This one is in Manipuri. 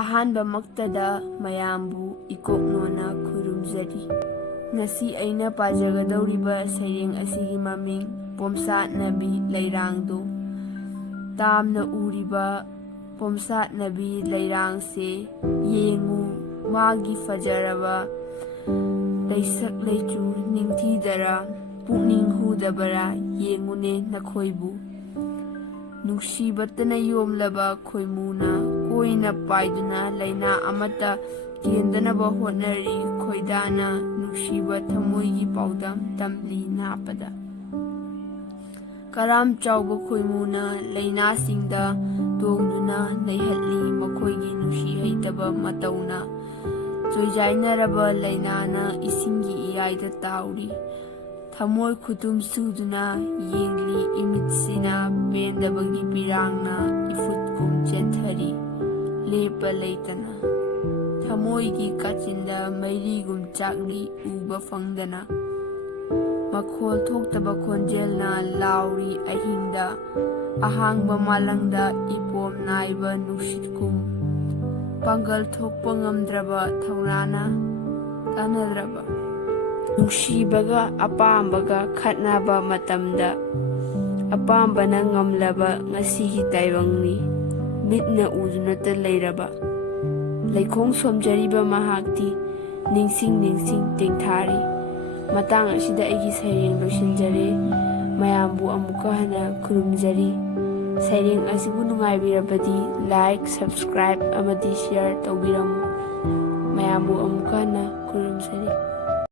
ꯑꯍꯥꯟꯕꯃꯛꯇꯗ ꯃꯌꯥꯝꯕꯨ ꯏꯀꯣꯛꯅꯣꯅ ꯈꯨꯔꯨꯝꯖꯔꯤ꯫ ꯉꯁꯤ ꯑꯩꯅ ꯄꯥꯖꯒꯗꯧꯔꯤꯕ ꯁꯩꯔꯦꯡ ꯑꯁꯤꯒꯤ ꯃꯃꯤꯡ ꯄꯣꯝꯁꯥꯠꯅꯕꯤ ꯂꯩꯔꯥꯡꯗꯣ꯫ ꯇꯥꯝꯅ ꯎꯔꯤꯕ ꯄꯣꯝꯁꯥꯠꯅꯕꯤ ꯂꯩꯔꯥꯡꯁꯦ ꯌꯦꯡꯉꯨ ꯃꯥꯒꯤ ꯐꯖꯔꯕ ꯂꯩꯁꯛ ꯂꯩꯆꯨ ꯅꯤꯡꯊꯤꯗꯔꯥ ꯄꯨꯛꯅꯤꯡ ꯍꯨꯗꯕꯔꯥ ꯌꯦꯡꯉꯨꯅꯦ ꯅꯈꯣꯏꯕꯨ꯫ ꯅꯨꯡꯁꯤꯕꯇꯅ ꯌꯣꯝꯂꯕ ꯈꯣꯏꯃꯨꯅ ꯀꯣꯏꯅ ꯄꯥꯏꯗꯨꯅ ꯂꯩꯅꯥ ꯑꯃꯠꯇ ꯀꯦꯟꯗꯅꯕ ꯍꯣꯠꯅꯔꯤ ꯈꯣꯏꯗꯥꯅ ꯅꯨꯡꯁꯤꯕ ꯊꯃꯣꯏꯒꯤ ꯄꯥꯎꯗꯝ ꯇꯝꯂꯤ ꯅꯥꯞꯄꯗ꯫ ꯀꯔꯥꯝ ꯆꯥꯎꯕ ꯈꯣꯏꯃꯨꯅ ꯂꯩꯅꯥꯁꯤꯡꯗ ꯇꯣꯡꯗꯨꯅ ꯅꯩꯍꯠꯂꯤ ꯃꯈꯣꯏꯒꯤ ꯅꯨꯡꯁꯤ ꯍꯩꯇꯕ ꯃꯇꯧꯅ꯫ ꯆꯣꯏꯖꯥꯏꯅꯔꯕ ꯂꯩꯅꯥꯅ ꯏꯁꯤꯡꯒꯤ ꯏꯌꯥꯏꯗ ꯇꯥꯎꯔꯤ꯫ ꯊꯃꯣꯏ ꯈꯨꯇꯨꯝ ꯁꯨꯗꯨꯅ ꯌꯦꯡꯂꯤ ꯏꯃꯤꯠꯁꯤꯅ ꯄꯦꯟꯗꯕꯒꯤ ꯄꯤꯔꯥꯡꯅ ꯏꯐꯨꯠꯀꯨꯝ ꯆꯦꯟꯊꯔꯤ ꯂꯦꯞꯄ ꯂꯩꯇꯅ꯫ ꯊꯃꯣꯏꯒꯤ ꯀꯥꯆꯤꯟꯗ ꯃꯩꯔꯤꯒꯨꯝ ꯆꯥꯛꯂꯤ ꯎꯕ ꯐꯪꯗꯅ꯫ ꯃꯈꯣꯜ ꯊꯣꯛꯇꯕ ꯈꯣꯟꯖꯦꯜꯅ ꯂꯥꯎꯔꯤ ꯑꯍꯤꯡꯗ ꯑꯍꯥꯡꯕ ꯃꯥꯂꯪꯗ ꯏꯄꯣꯝ ꯅꯥꯏꯕ ꯅꯨꯡꯁꯤꯠꯀꯨꯝ꯫ ꯄꯥꯡꯒꯜ ꯊꯣꯛꯄ ꯉꯝꯗ꯭ꯔꯕ ꯊꯧꯅꯥꯅ ꯇꯥꯟꯅꯗ꯭ꯔꯕ ꯅꯨꯡꯁꯤꯕꯒ ꯑꯄꯥꯝꯕꯒ ꯈꯠꯅꯕ ꯃꯇꯝꯗ ꯑꯄꯥꯝꯕꯅ ꯉꯝꯂꯕ ꯉꯁꯤꯒꯤ ꯇꯥꯏꯕꯪꯅꯤ ꯃꯤꯠꯅ ꯎꯗꯨꯅꯇ ꯂꯩꯔꯕ꯫ ꯂꯩꯈꯣꯡ ꯁꯣꯝꯖꯔꯤꯕ ꯃꯍꯥꯛꯇꯤ ꯅꯤꯡꯁꯤꯡ ꯇꯦꯡꯊꯥꯔꯤ꯫ ꯃꯇꯥꯡ ꯑꯁꯤꯗ ꯑꯩꯒꯤ ꯁꯩꯔꯦꯡ ꯂꯣꯏꯁꯤꯟꯖꯔꯦ꯫ ꯃꯌꯥꯝꯕꯨ ꯑꯃꯨꯛꯀ ꯍꯟꯅ ꯈꯨꯔꯨꯝꯖꯔꯤ꯫ ꯁꯩꯔꯦꯡ ꯑꯁꯤꯕꯨ ꯅꯨꯡꯉꯥꯏꯕꯤꯔꯕꯗꯤ ꯂꯥꯏꯛ, ꯁꯕꯁꯀ꯭ꯔꯥꯏꯕ ꯑꯃꯗꯤ ꯁꯤꯌꯔ ꯇꯧꯕꯤꯔꯝꯃꯨ꯫ ꯃꯌꯥꯝꯕꯨ ꯑꯃꯨꯛꯀ ꯍꯟꯅ ꯈꯨꯔꯨꯝꯖꯔꯤ꯫